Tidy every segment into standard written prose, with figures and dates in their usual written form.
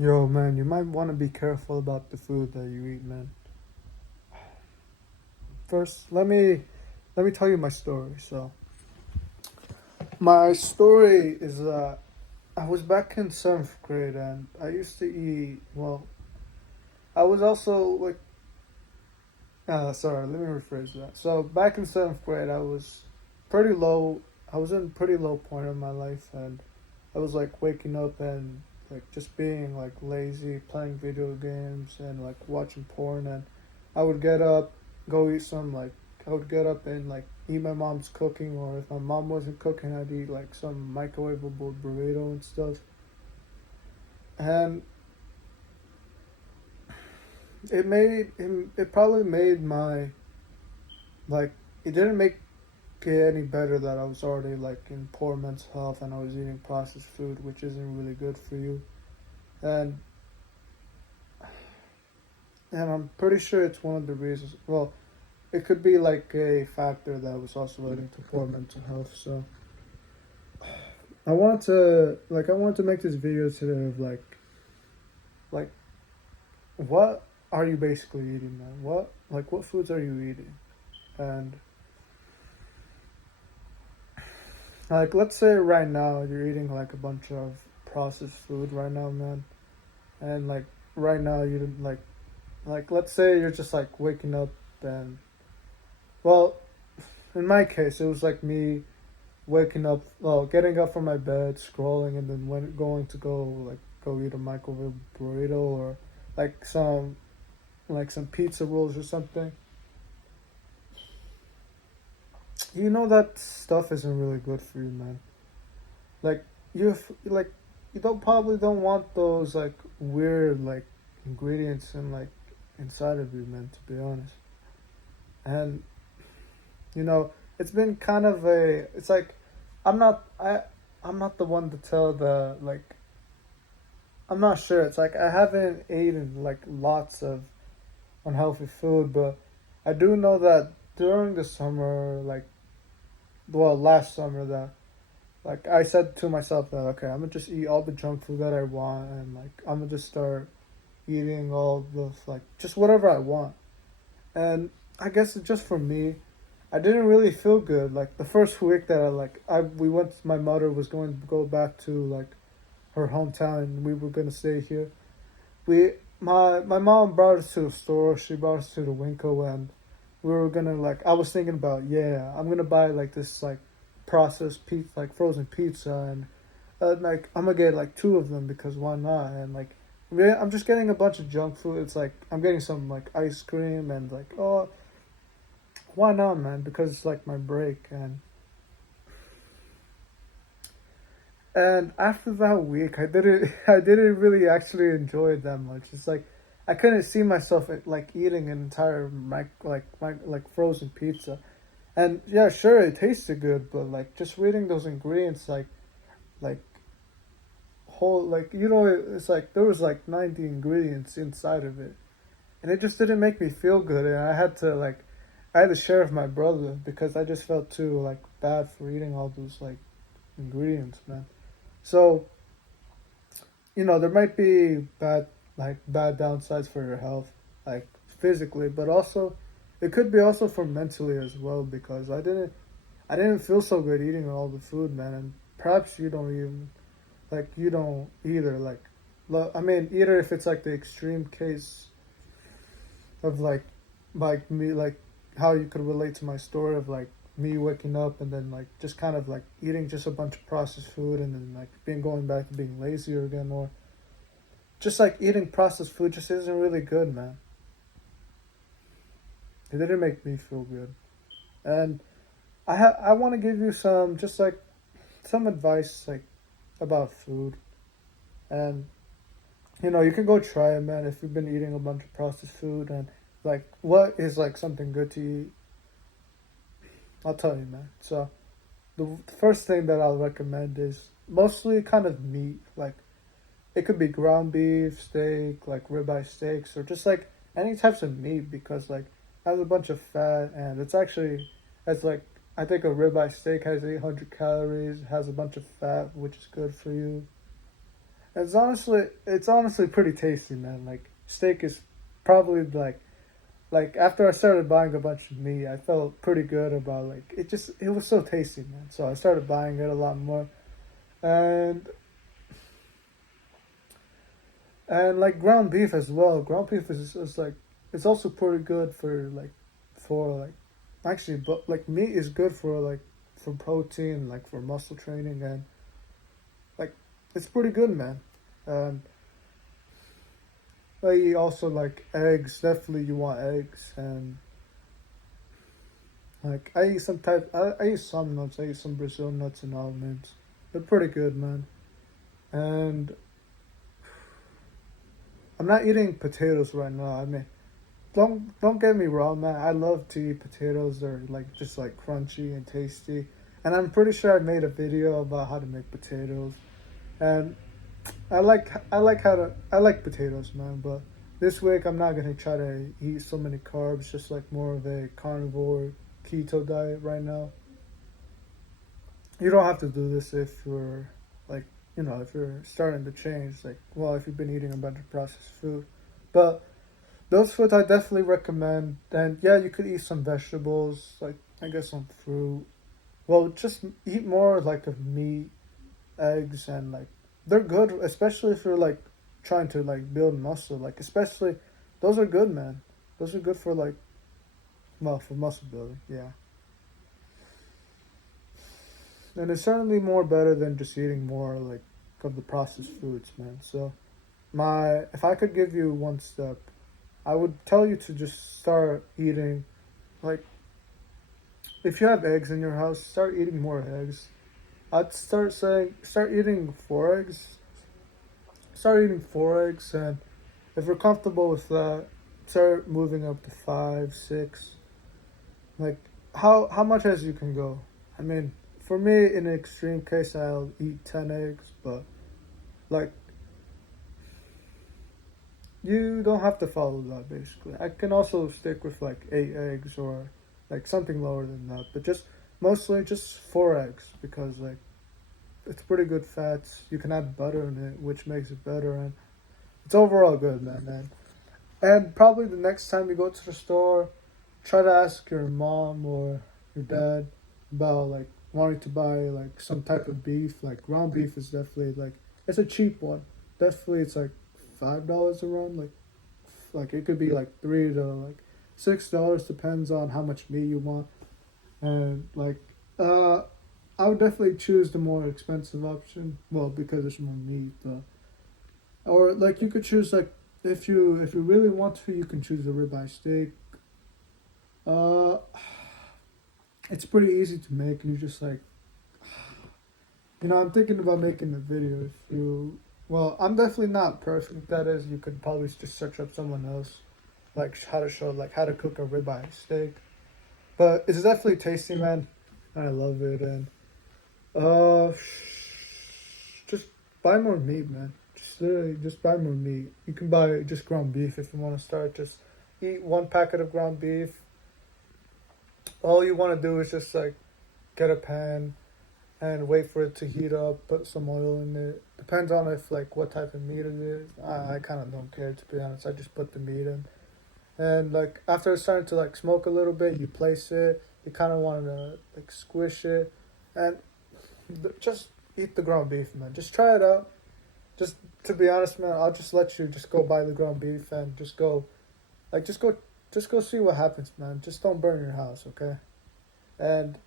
Yo, man, you might want to be careful about the food that you eat, man. First, let me tell you my story. So, my story is that I was back in seventh grade, and I used to eat. Well, I was also like, sorry, let me rephrase that. So, back in seventh grade, I was pretty low. I was in a pretty low point in my life, and I was like waking up and like just being like lazy, playing video games and like watching porn. And I would get up, go eat some like I would get up and like eat my mom's cooking, or if my mom wasn't cooking, I'd eat like some microwavable burrito and stuff. And it probably made my like it didn't make it any better that I was already like in poor mental health and I was eating processed food, which isn't really good for you. And I'm pretty sure it's one of the reasons. Well, it could be like a factor that was also leading to poor mental health. So I wanted to make this video today of like what are you basically eating, man? What foods are you eating? And like let's say right now you're eating like a bunch of processed food right now, man. And like right now you didn't like let's say you're just like waking up and well, in my case it was like me waking up, well, getting up from my bed, scrolling, and then when going to go eat a microwave burrito or like some pizza rolls or something. You know that stuff isn't really good for you, man. Like like you don't want those like weird like ingredients and like inside of you, man. To be honest, and you know it's been kind of a. It's like I'm not I I'm not the one to tell the like I'm not sure. It's like I haven't eaten like lots of unhealthy food, but I do know that during the summer, like well, last summer, that like I said to myself that okay, I'm gonna just eat all the junk food that I want, and like I'm gonna just start eating all the like just whatever I want. And I guess it's just for me, I didn't really feel good. Like the first week that I we went, my mother was going to go back to like her hometown, and we were gonna stay here. My mom brought us to the store. She brought us to the Winco, and we were gonna like. I was thinking about, yeah, I'm gonna buy like this like processed pizza, like frozen pizza, and like I'm gonna get like two of them because why not? And like I'm just getting a bunch of junk food. It's like I'm getting some like ice cream and like oh why not, man? Because it's like my break. And after that week, I didn't really actually enjoy it that much. It's like I couldn't see myself like eating an entire like frozen pizza. And yeah, sure, it tasted good, but like just reading those ingredients, like whole like it's like there was like 90 ingredients inside of it, and it just didn't make me feel good. And I had to share with my brother because I just felt too like bad for eating all those like ingredients, man. So there might be bad downsides for your health, like physically, but also it could be also for mentally as well because I didn't feel so good eating all the food, man, and perhaps you don't either. I mean, either if it's like the extreme case of like me, like how you could relate to my story of like me waking up and then like just kind of like eating just a bunch of processed food and then like being going back to being lazier again, or just like eating processed food just isn't really good, man. It didn't make me feel good, and I want to give you some just like some advice like about food, and you can go try it, man. If you've been eating a bunch of processed food and like what is like something good to eat, I'll tell you, man. So the first thing that I'll recommend is mostly kind of meat, like it could be ground beef, steak, like ribeye steaks, or just like any types of meat because like it has a bunch of fat and it's like I think a ribeye steak has 800 calories, has a bunch of fat, which is good for you. it's honestly pretty tasty, man. Like steak is probably like after I started buying a bunch of meat, I felt pretty good about like it was so tasty, man. So I started buying it a lot more, and like ground beef as well. Ground beef is like it's also pretty good for like actually, but like meat is good for protein, like for muscle training, and like it's pretty good, man. And I eat also like eggs. Definitely, you want eggs, and like I eat some nuts. I eat some Brazil nuts and almonds. They're pretty good, man. And I'm not eating potatoes right now. I mean, don't get me wrong, man. I love to eat potatoes. They're like just like crunchy and tasty. And I'm pretty sure I made a video about how to make potatoes. And I like potatoes, man. But this week I'm not gonna try to eat so many carbs. Just like more of a carnivore keto diet right now. You don't have to do this if you're like if you're starting to change. Like well, if you've been eating a bunch of processed food, but those foods I definitely recommend. And yeah, you could eat some vegetables, like I guess some fruit. Well, just eat more like of meat, eggs, and like they're good, especially if you're like trying to like build muscle. Like especially those are good, man. Those are good for like well for muscle building. Yeah, and it's certainly more better than just eating more like of the processed foods, man. So my if I could give you one step, I would tell you to just start eating like if you have eggs in your house, start eating more eggs. I'd start eating 4 eggs. Start eating 4 eggs, and if you're comfortable with that, start moving up to 5, 6. Like how much as you can go. I mean, for me, in an extreme case, I'll eat 10 eggs, but like you don't have to follow that. Basically, I can also stick with like 8 eggs or like something lower than that, but just mostly just 4 eggs because like it's pretty good fats. You can add butter in it, which makes it better, and it's overall good, man. And probably the next time you go to the store, try to ask your mom or your dad about like wanting to buy like some type of beef. Like ground beef is definitely like it's a cheap one. Definitely, it's like $5 around. Like it could be like $3 to like $6, depends on how much meat you want. And like uh I would definitely choose the more expensive option. Well, because there's more meat, but or like you could choose like if you really want to, you can choose a ribeye steak. Uh, it's pretty easy to make. You just like I'm thinking about making a video. If you well, I'm definitely not perfect. That is, you could probably just search up someone else like how to cook a ribeye steak. But it's definitely tasty, man. I love it, and uh, just buy more meat, man. Just literally, just buy more meat. You can buy just ground beef if you want to start. Just eat one packet of ground beef. All you want to do is just like get a pan and wait for it to heat up. Put some oil in it. Depends on if like what type of meat it is. I kind of don't care, to be honest. I just put the meat in, and like after it's starting to like smoke a little bit, you place it. You kind of want to like squish it, and just eat the ground beef, man. Just try it out. Just to be honest, man, I'll just let you just go buy the ground beef and just go, like, just go see what happens, man. Just don't burn your house, okay? And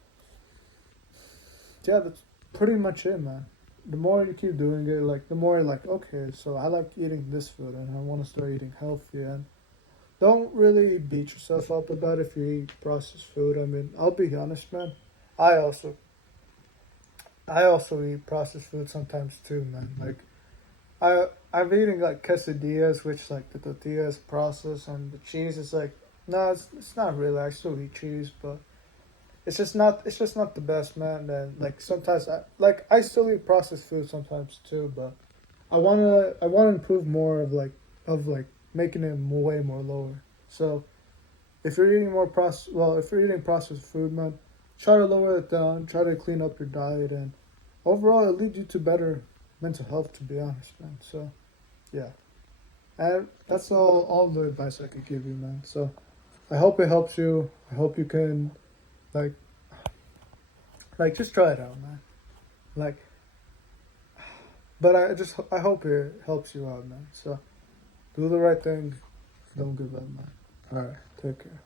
yeah, that's pretty much it, man. The more you keep doing it, like, the more you're like, okay, so I like eating this food and I want to start eating healthy. And don't really beat yourself up about if you eat processed food. I mean, I'll be honest, man. I also I also eat processed food sometimes too, man. Like I'm eating like quesadillas, which like the tortilla is processed, and the cheese is like no, it's not really. I still eat cheese, but it's just not the best, man. And like sometimes I still eat processed food sometimes too, but I wanna improve more of like making it way more lower. So if you're eating if you're eating processed food, man, try to lower it down. Try to clean up your diet, and overall, it leads you to mental health, to be honest, man. So yeah, and that's all the advice I could give you, man. So I hope it helps you. I hope you can like just try it out, man. Like, but I hope it helps you out, man. So do the right thing. Don't give up, man. All right, take care.